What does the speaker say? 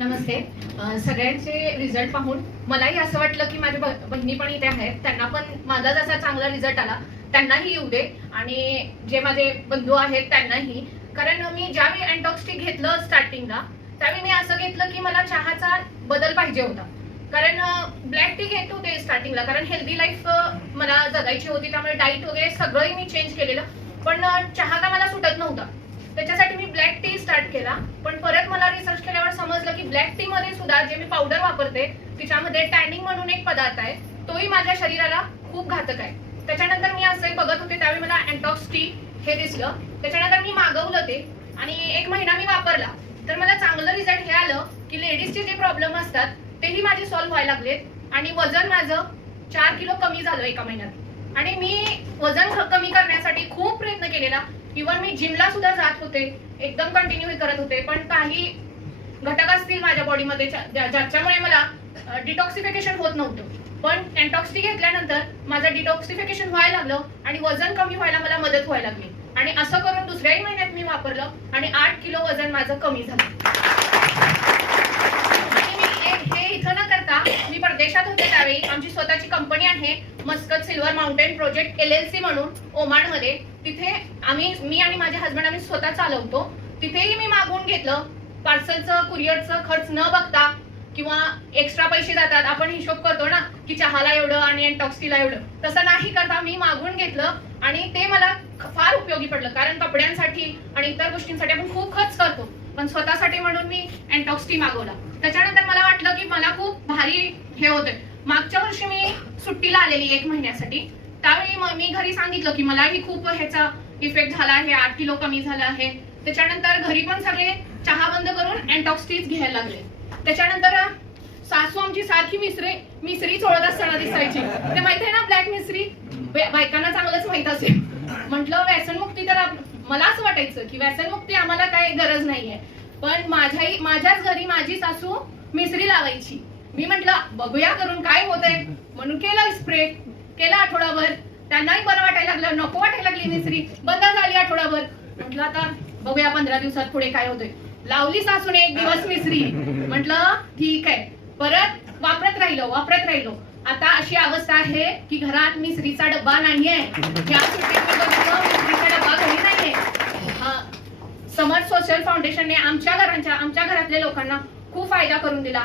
नमस्ते. सगळ्यांचे रिझल्ट पाहून मलाही असं वाटलं की माझ्या ब- बहिणी पण इथे आहेत. त्यांना पण माझा जसा चांगला रिझल्ट आला. त्यांनाही येऊ दे. आणि जे माझे बंधू आहेत त्यांनाही. कारण मी ज्यावेळी अँटॉक्स्टिक घेतलं स्टार्टिंगला त्यावेळी मी असं घेतलं की मला चहाचा बदल पाहिजे होता. कारण ब्लॅक टी घेत होते स्टार्टिंगला कारण हेल्दी लाईफ मला जगायची होती. त्यामुळे डाईट वगैरे सगळंही मी चेंज केलेलं. पण अं, चहा का मला सुटत नव्हता त्याच्यासाठी मी ब्लॅक टी स्टार्ट केला पण परत मला रिसर्च केल्यावर समजलं की ब्लॅक टी मध्ये सुद्धा जे मी पावडर वापरते तिच्यामध्ये टॅनिंग म्हणून एक पदार्थ आहे तोही माझ्या शरीराला खूप घातक आहे. त्याच्यानंतर मी असंही बघत होते त्यावेळी मला अँटॉक्स टी हे दिसलं. त्याच्यानंतर मी मागवलं ते आणि एक महिना मी वापरला. तर मला चांगलं रिझल्ट हे आलं की लेडीजचे जे प्रॉब्लेम असतात तेही माझे सॉल्व्ह व्हायला लागलेत आणि वजन माझं चार किलो कमी झालं एका महिन्यात. आणि मी वजन कमी करण्यासाठी खूप प्रयत्न केलेला. इव्हन मी जिमला सुद्धा जात होते एकदम कंटिन्यू करत होते पण काही घटक असतील माझ्या बॉडीमध्ये ज्याच्यामुळे मला डिटॉक्सिफिकेशन होत नव्हतं. पण अँटॉक्सी घेतल्यानंतर माझं डिटॉक्सिफिकेशन व्हायला लागलं आणि वजन कमी व्हायला मला मदत व्हायला लागली. आणि असं करून दुसऱ्याही महिन्यात मी वापरलं आणि आठ किलो वजन माझं कमी झालं. आणि मी हे- इथं न करता मी परदेशात होते त्यावेळी. आमची स्वतःची कंपनी आहे Muscat silver mountain project L L C म्हणून ओमानमध्ये तिथे आम्ही मी आणि माझे हसबंड आम्ही स्वतः चालवतो. तिथेही मी मागून घेतलं. पार्सलचं कुरिअरचं खर्च न बघता किंवा एक्स्ट्रा पैसे जातात आपण हिशोब करतो ना की चहाला एवढं आणि टॉक्सीला एवढं. तसं नाही करता मी मागून घेतलं आणि ते मला फार उपयोगी पडलं. कारण कपड्यांसाठी आणि इतर गोष्टींसाठी आपण खूप खर्च करतो. पण स्वतःसाठी म्हणून मी अँटॉक्स्टी मागवला. त्याच्यानंतर मला वाटलं की मला खूप भारी हे होतंय. मागच्या वर्षी मी सुट्टीला आलेली एक महिन्यासाठी. त्यावेळी मग मी घरी सांगितलं की मलाही खूप ह्याचा इफेक्ट झाला आहे आठ किलो कमी झाला आहे. त्याच्यानंतर घरी पण सगळे चहा बंद करून अँटॉक्स घ्यायला लागले. त्याच्यानंतर सासू आमची सारखी मिसरी मिसरी चोळत असताना दिसायची. ते माहिती आहे ना ब्लॅक मिसरी? बायकांना चांगलंच माहीत असेल. म्हटलं व्यसनमुक्ती तर मला असं वाटायचं की व्यसनमुक्ती आम्हाला काही गरज नाहीये. पण माझ्याही माझ्याच घरी माझी सासू मिसरी लावायची. मी म्हटलं बघूया करून काय होतंय. म्हणून केलं स्प्रे केला आठवडाभर. त्यांनाही बरं वाटायला लागलं नको वाटायला लागली मिसरी. बंद झाली आठवडाभर. म्हटलं आता बघूया पंधरा दिवसात पुढे काय होतंय. लावली सासूने एक दिवस मिसरी. म्हटलं ठीक आहे. परत वापरत राहिलो वापरत राहिलो. आता अशी अवस्था आहे की घरात मिसरीचा डब्बा नाहीये. या सुट्टीत मी बघितलं मिसरीचा डब्बा घरी नाहीये. समर सोशल फाउंडेशनने आमच्या घरांच्या आमच्या घरातल्या लोकांना खूप फायदा करून दिला.